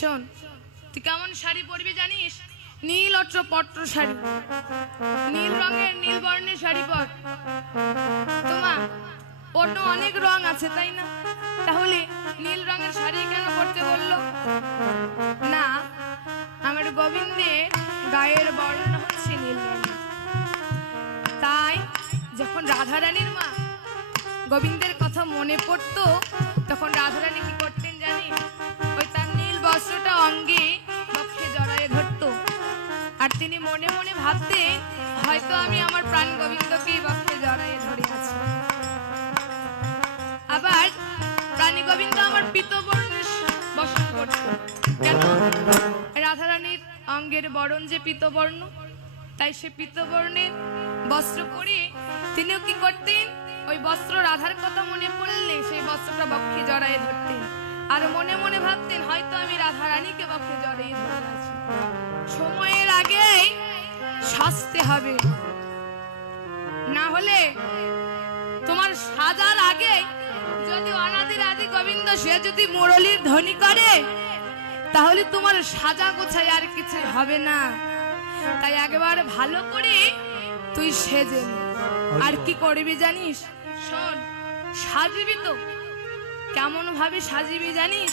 শোন, তুই কেমন শাড়ি পরবি জানিস? নীল অট্র পট্র শাড়ি নীল রঙের, নীল বর্ণের শাড়ি পর। তোমা অন্য অনেক রং আছে, তাই না? তাহলে নীল রঙের শাড়ি কেন পরতে বলল? না, আমার গোবিন্দের গায়ের বর্ণ হচ্ছে নীল রঙের। তাই যখন রাধারানীর মা গোবিন্দের কথা মনে পড়তো, তখন রাধারানী মনে মনে ভাবতে হয়তো আমি আমার প্রাণ গোবিন্দকে বক্ষে জড়ায়ে ধরে আছি আবার প্রাণী গোবিন্দ আমার পিতবর্ণে বসন করত। কেন? রাধারানীর অঙ্গের বরণ যে পিতবর্ণ তাই সে পিতবর্ণের বস্ত্র পরে তিনিও কি করতেন? ওই বস্ত্র রাধার কথা মনে পড়লে সেই বস্ত্রটা বক্ষে জড়ায়ে ধরতেন। আর মনে মনে ভাবতেন, হয়তো আমি রাধা রানীকে বক্ষে জড়িয়ে ধরে আছি সাজতে হবে। না হলে তোমার সাজার আগে যদি অনাদির আদি গোবিন্দ সে যদি মুরলির ধ্বনি করে তাহলে তোমার সাজা গোছায় আর কিছু হবে না। তাই একেবারে ভালো করে তুই সেজে আর কি করবি জানিস? শোন সাজবি তো। কেমন ভাবে সাজিবি জানিস?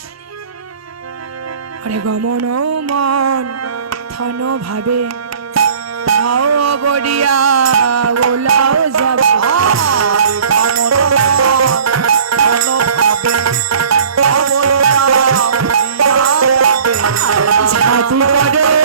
আরে গমন মন থন ভাবে। বড়িয়া ওলাও যাবে ঝাঁপি করো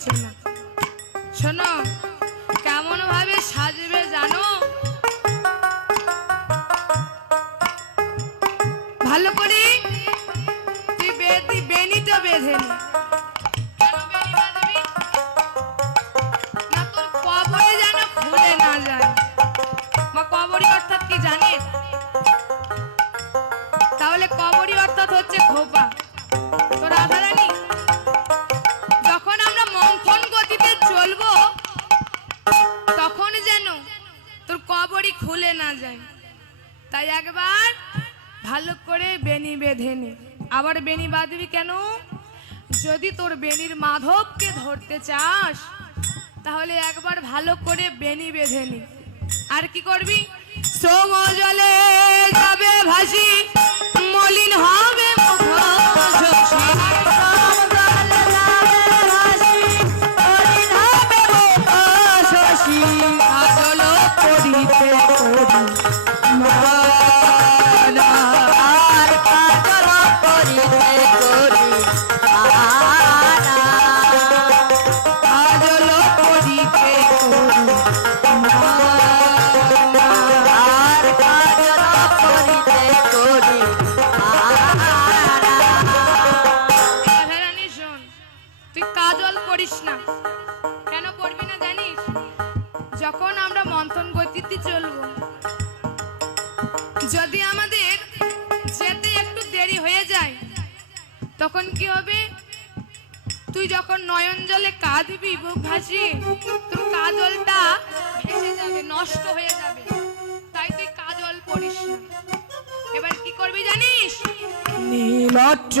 বেনির ও আবার বেনি বাঁধবি কেন? যদি তোর বেনির মাধবকে ধরতে চাস, তাহলে একবার ভালো করে বেনি বেঁধে নি। আর কি করবি? সোম জলে যাবে ভাসি করিস না। কেন করবি না জানিস? যখন আমরা মন্থন গতিতে চলব, যদি আমাদের যেতে একটু দেরি হয়ে যায়, তখন কি হবে? তুই যখন নয়ন জলে কাঁদবি, বুক ভাসি তোর কাজলটা ভেসে যাবে, নষ্ট হয়ে যাবে। তাই তুই কাজল পড়িস না। এবার কি করবি জানিস? নীলত্র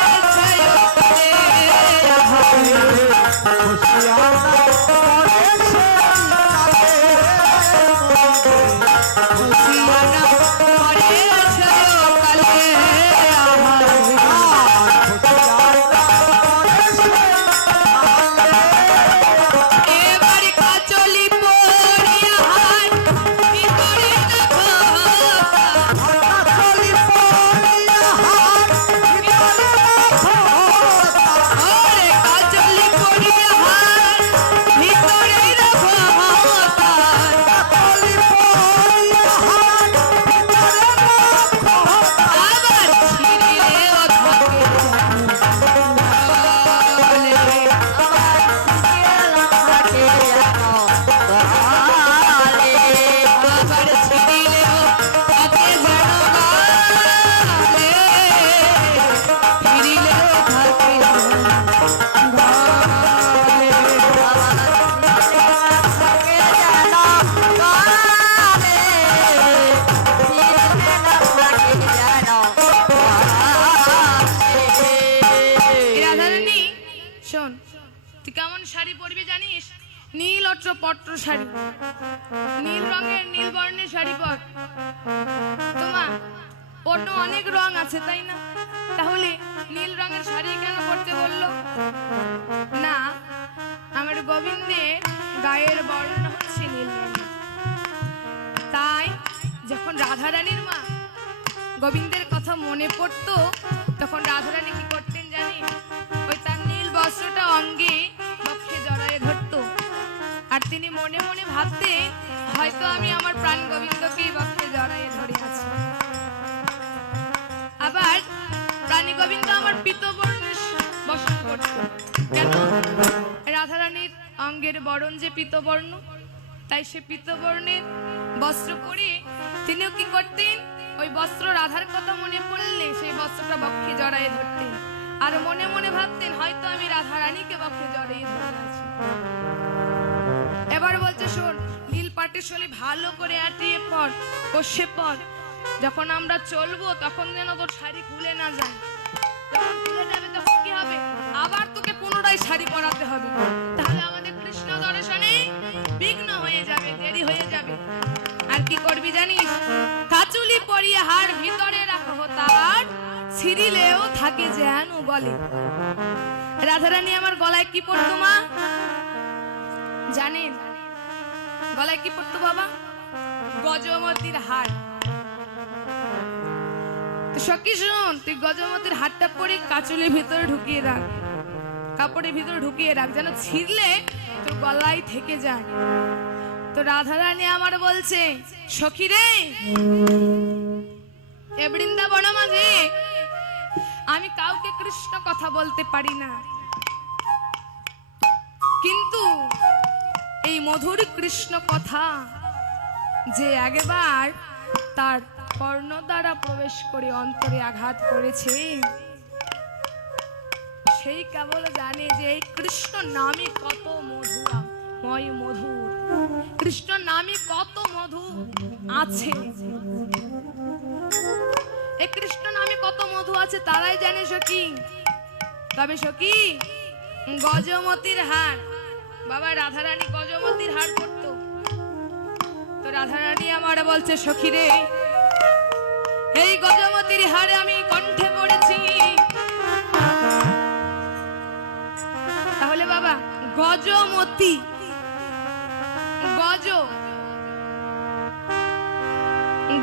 নীল রঙের নীল বর্ণের শাড়ি পর। তোমা অন্য অনেক রং আছে, তাই না? তাহলে নীল রঙের শাড়ি কেন পরতে বলল? না, আমার গোবিন্দের গায়ের বর্ণ হচ্ছে নীল তাই যখন রাধারানীর মা গোবিন্দের কথা মনে পড়তো, তখন রাধারানী হয়তো আমি আমার প্রাণ গোবিন্দকেই বক্ষে জড়ায়ে ধরে আছি আবার প্রাণী গোবিন্দ আমার পিতবর্ণ বসন করত। কেন? রাধারানীর অঙ্গের বরণ যে পিতবর্ণ, তাই সে পিতবর্ণের বস্ত্র পরে তিনিও কি করতেন? ওই বস্ত্র রাধার কথা মনে পড়লে সেই বস্ত্রটা বক্ষে জড়ায়ে ধরতেন। আর মনে মনে ভাবতেন, হয়তো আমি রাধারানীকে বক্ষে জড়িয়ে ধরে এবার বলছে, শোন নীল পাটের ভালো করে আটিয়ে পর, কষে পর। যখন আমরা চলবো, তখন যেন তোর শাড়ি খুলে না যায়। যখন খুলে যাবে, তখন কি হবে? আবার তোকে পুনরায় শাড়ি পরাতে হবে। তাহলে আমাদের কৃষ্ণ দর্শনে বিঘ্ন হয়ে যাবে, দেরি হয়ে যাবে। আর কি করবি জানিস? কাচুলি পরিয়ে হার ভিতরে রাখো, তার ছিরিলেও থাকে যেন বলে। রাধারানী, আমার গলায় কি পড়তো মা? জানেন গলায় কি পড়তো বাবা? গজমতির তো সখী, শোন, তুই গজমতির হারটা পরে কাচুলের ভিতরে ঢুকিয়ে রাখ। কাপড়ের ভিতরে ঢুকিয়ে রাখ, যেন ছিঁড়লে তোর গলায় থেকে যায়। তো রাধারানী আমার বলছে, সখী রে, এ বৃন্দাবন মাঝে আমি কাউকে কৃষ্ণ কথা বলতে পারি না। কিন্তু এই মধুর কৃষ্ণ কথা যে একবার তার কর্ণ দ্বারা প্রবেশ করে অন্তরে আঘাত করেছে, সেই কেবল জানে যে এই কৃষ্ণ নামে কত মধুরা, ময় মধু কৃষ্ণ নামে কত মধু আছে। এই কৃষ্ণ নামে কত মধু আছে তারাই জানে সখী। তবে সখী, গজমতির হার বাবা, রাধারানী গজমতির হার করতো তো রাধারানী আমার বলছে সখী রে এই গজমতির হারে আমি কণ্ঠে পড়েছি। তাহলে বাবা, গজমতি, গজ,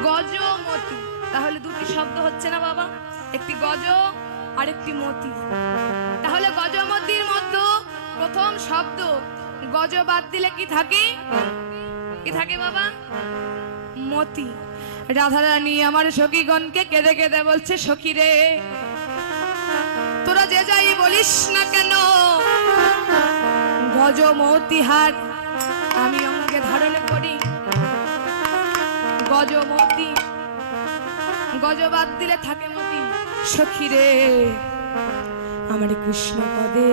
গজমতি। তাহলে দুটি শব্দ হচ্ছে না বাবা, একটি গজ আর একটি মতি। তাহলে গজমতির প্রথম শব্দ গজ বাদ দিলে কি থাকে? কি থাকে বাবা? মতি। রাধারানী আমার সখীগণকে কেঁদে কেঁদে বলছে সখী রে তোরা যে যাই বলিস না কেন? গজ মতিহার আমি অঙ্গে ধারণ করি। গজমতি গজ বাদ দিলে থাকে মতি সখী রে আমার কৃষ্ণ পদে।